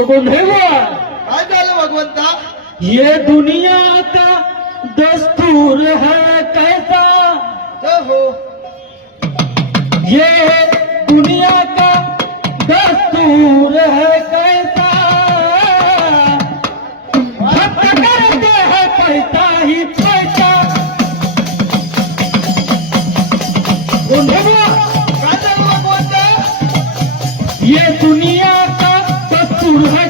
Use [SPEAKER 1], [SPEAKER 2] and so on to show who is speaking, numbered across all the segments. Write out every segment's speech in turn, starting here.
[SPEAKER 1] तो गोंधळ
[SPEAKER 2] काय झालं भगवंता?
[SPEAKER 1] ये दुनिया का दस्तूर है कैसा?
[SPEAKER 2] हो?
[SPEAKER 1] ये दुनिया का दस्तूर है कैसा? भक्त करते हैं पैसा ही पैसा। गोंधळ दस्तूर है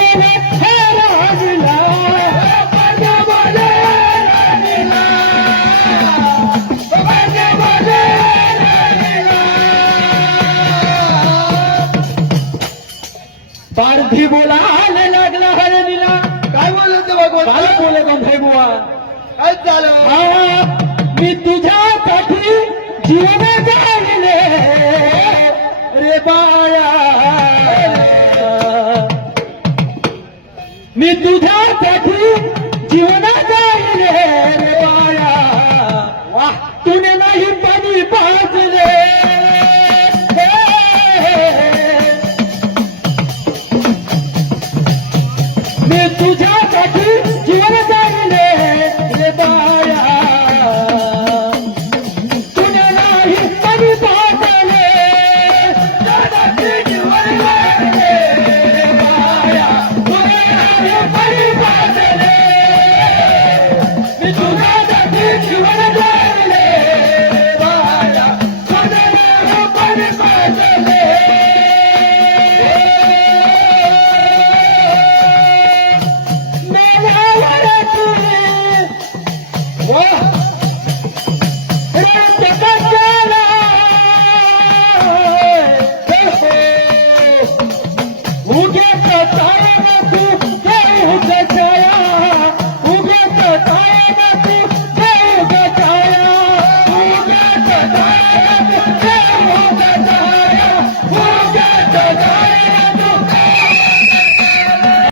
[SPEAKER 1] पारधी बोलायला लागला हरणीला
[SPEAKER 2] काय बोलत
[SPEAKER 1] काय
[SPEAKER 2] भगवंता
[SPEAKER 1] बोले गंधे बुवा.
[SPEAKER 2] काय झालं?
[SPEAKER 1] मी तुझ्यासाठी जीवन जाणले रे बाळा. मी तुझ्यासाठी जीवन जाणले रे बाळा. तुने नाही पाणी पाजले. तुझ्यासाठी जीवन